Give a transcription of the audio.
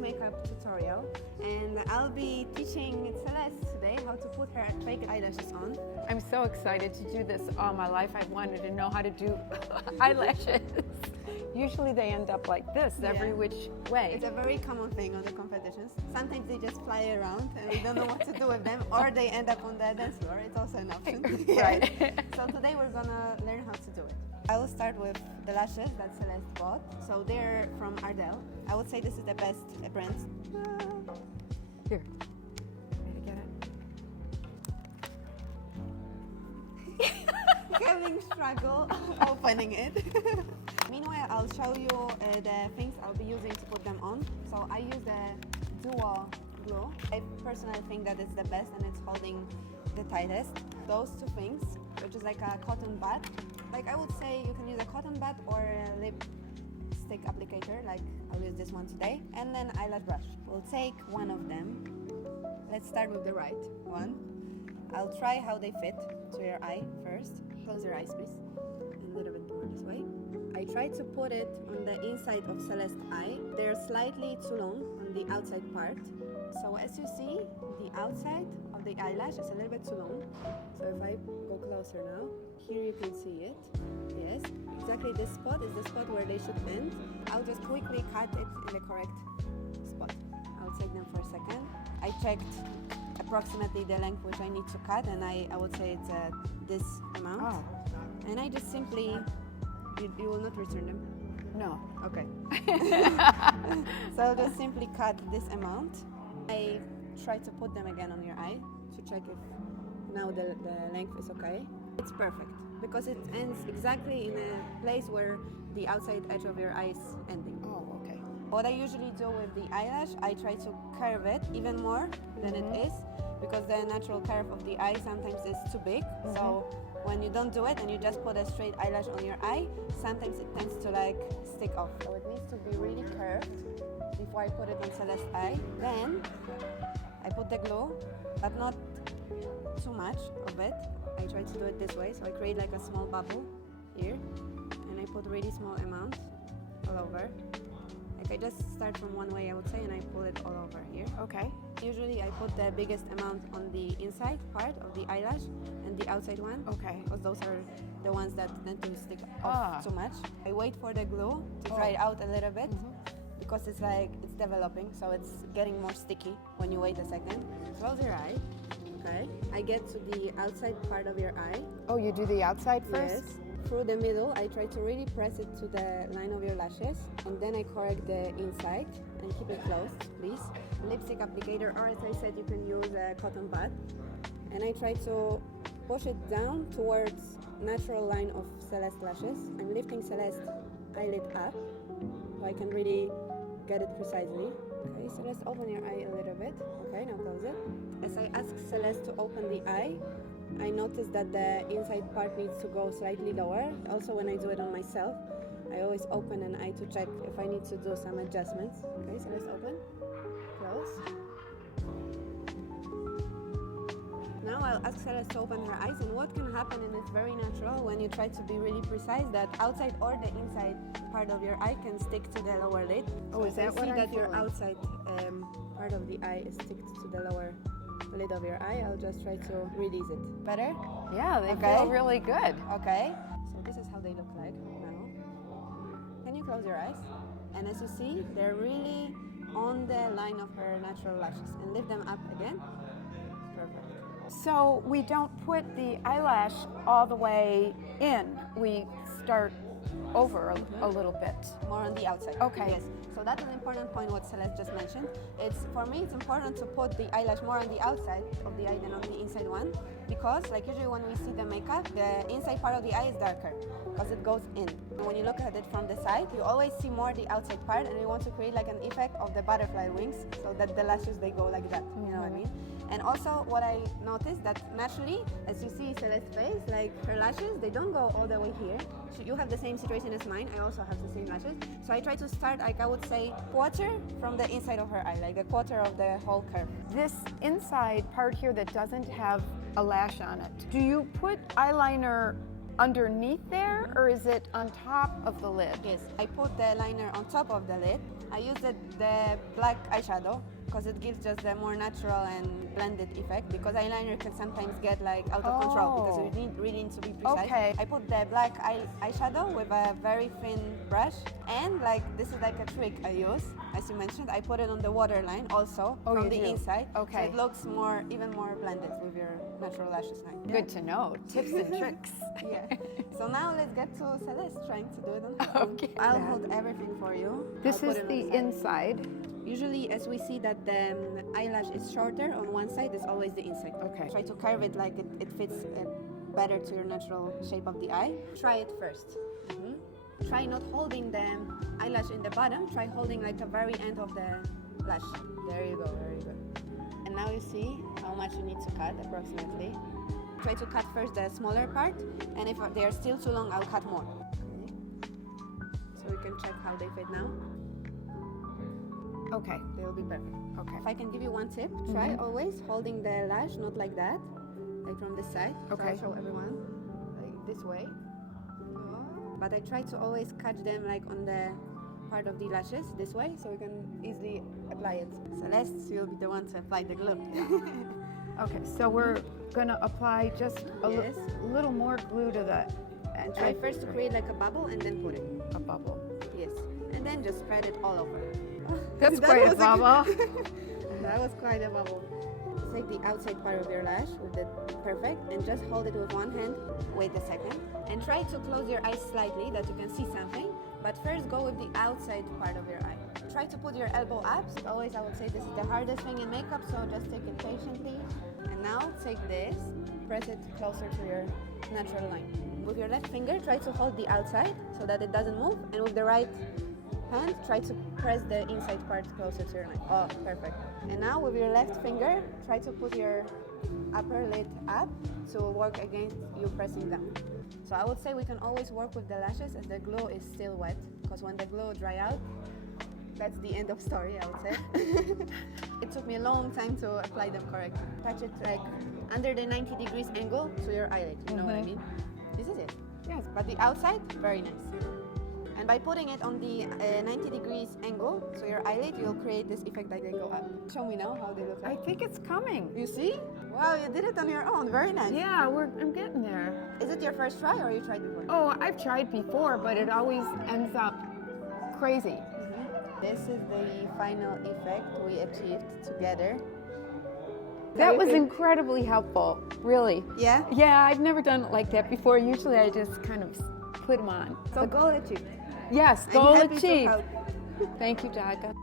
makeup tutorial, and I'll be teaching Celeste today how to put her fake eyelashes on. I'm so excited to do this. All my life I've wanted to know how to do eyelashes. Usually they end up like this, every which way. It's a very common thing on the competitions. Sometimes they just fly around and we don't know what to do with them, or they end up on the dance floor. It's also an option. Right. So today we're gonna learn how to do it. I will start with the lashes that Celeste bought. So they're from Ardell. I would say this is the best brand. Here. Ready to get it? Having struggle opening it. Meanwhile, I'll show you the things I'll be using to put them on. So I use the duo glue. I personally think that it's the best and it's holding the tightest. Those two things, which is like a cotton bud. Like I would say you can use a cotton bud or a lipstick applicator, like I'll use this one today. And then eyelash brush. We'll take one of them. Let's start with the right one. I'll try how they fit to your eye first. Close your eyes, please. A little bit more this way. I try to put it on the inside of Celeste's eye. They're slightly too long on the outside part. So as you see, the outside of the eyelash is a little bit too long. So if I go closer now, here you can see it. Yes, exactly this spot is the spot where they should end. I'll just quickly cut it in the correct spot. I'll take them for a second. I checked approximately the length which I need to cut, and I would say it's this amount. Oh. And I just simply, you will not return them? No. Okay. So I'll just simply cut this amount. I try to put them again on your eye to check if now the length is okay. It's perfect because it ends exactly in a place where the outside edge of your eye is ending. Oh, okay. What I usually do with the eyelash, I try to curve it even more than it is, because the natural curve of the eye sometimes is too big. So when you don't do it and you just put a straight eyelash on your eye, sometimes it tends to like stick off. So it needs to be really curved before I put it on Celeste's eye. Then I put the glue, but not too much of it. I try to do it this way, so I create like a small bubble here, and I put really small amount all over. Like I just start from one way, I would say, and I pull it all over here. Okay. Usually I put the biggest amount on the inside part of the eyelash and the outside one. Okay. Because those are the ones that tend to stick off too much. I wait for the glue to dry out a little bit, because it's like, it's developing, so it's getting more sticky when you wait a second. Close your eye. Okay. I get to the outside part of your eye. Oh, you do the outside first? Yes. Through the middle, I try to really press it to the line of your lashes, and then I correct the inside and keep it closed, please. Lipstick applicator, or as I said, you can use a cotton bud. And I try to push it down towards natural line of Celeste lashes. I'm lifting Celeste eyelid up so I can really get it precisely. Okay, Celeste, open your eye a little bit. Okay, now close it. As I ask Celeste to open the eye, I notice that the inside part needs to go slightly lower. Also, when I do it on myself, I always open an eye to check if I need to do some adjustments. Okay, so let's open, close. Now I'll ask Celeste to open her eyes, and what can happen, and it's very natural when you try to be really precise, that outside or the inside part of your eye can stick to the lower lid. Oh, is that what I'm that your feeling? outside part of the eye is sticked to the lower lid of your eye, I'll just try to release it. Better? Yeah, they Okay. feel really good. Okay. So this is how they look like now. Can you close your eyes? And as you see, they're really on the line of her natural lashes. And lift them up again. Perfect. So we don't put the eyelash all the way in. We start over a little bit. More on the outside. Okay. Yes. So that's an important point what Celeste just mentioned. For me, it's important to put the eyelash more on the outside of the eye than on the inside one, because like usually when we see the makeup, the inside part of the eye is darker because it goes in. And when you look at it from the side, you always see more the outside part, and you want to create like an effect of the butterfly wings so that the lashes, they go like that. You know what I mean? And also what I noticed that naturally, as you see Celeste's face, like her lashes, they don't go all the way here. You have the same situation as mine. I also have the same lashes. So I try to start, like I would say, quarter from the inside of her eye, like a quarter of the whole curve. This inside part here that doesn't have a lash on it, do you put eyeliner underneath there, or is it on top of the lid? Yes, I put the liner on top of the lid. I use the black eyeshadow because it gives just a more natural and blended effect, because eyeliner can sometimes get like out of control because you really need to be precise. Okay. I put the black eyeshadow with a very thin brush, and like this is like a trick I use, as you mentioned. I put it on the waterline also from the inside. Okay. So it looks even more blended with your natural lashes line. Good to know. Tips and tricks. Yeah. So now let's get to Celeste trying to do it on her own. Okay. I'll hold everything for you. This I'll is put it the on side. inside. Usually, as we see that the eyelash is shorter on one side, it's always the inside. Okay. Try to curve it like it fits better to your natural shape of the eye. Try it first. Try not holding the eyelash in the bottom. Try holding like the very end of the lash. There you go, very good. And now you see how much you need to cut approximately. Try to cut first the smaller part, and if they are still too long, I'll cut more. Okay. So we can check how they fit now. Okay. They will be perfect. Okay. If I can give you one tip, try always holding the lash not like that, like from this side. Okay. So I'll show everyone, like this way. But I try to always catch them like on the part of the lashes this way, so we can easily apply it. Celeste, you'll be the one to apply the glue. Okay, so we're gonna apply just a little more glue to the And try first to create like a bubble and then put it. a bubble. Yes. And then just spread it all over. That's That quite a was bubble. That was quite a bubble. Take the outside part of your lash with the perfect and just hold it with one hand. Wait a second. And try to close your eyes slightly that you can see something. But first go with the outside part of your eye. Try to put your elbow up. Always I would say this is the hardest thing in makeup, so just take it patiently. And now take this, press it closer to your natural line. With your left finger, try to hold the outside so that it doesn't move. And with the right hand, try to press the inside part closer to your line. Oh, perfect. And now with your left finger, try to put your upper lid up to work against you pressing down. So I would say we can always work with the lashes as the glue is still wet, because when the glue dry out, that's the end of story, I would say. It took me a long time to apply them correctly. Touch it like under the 90 degrees angle to your eyelid, you know what I mean? This is it. Yes. But the outside, very nice. And by putting it on the 90 degrees angle to your eyelid, you'll create this effect that they go up. Show me now how they look I like. think it's coming. You see? Wow, you did it on your own. Very nice. Yeah, I'm getting there. Is it your first try or you tried before? Oh, I've tried before, but it always ends up crazy. This is the final effect we achieved together. That was incredibly helpful, really. Yeah? Yeah, I've never done it like that before. Usually I just kind of put them on. So goal achieved. Yes, I'm goal happy to achieved. help. Thank you, Jaga.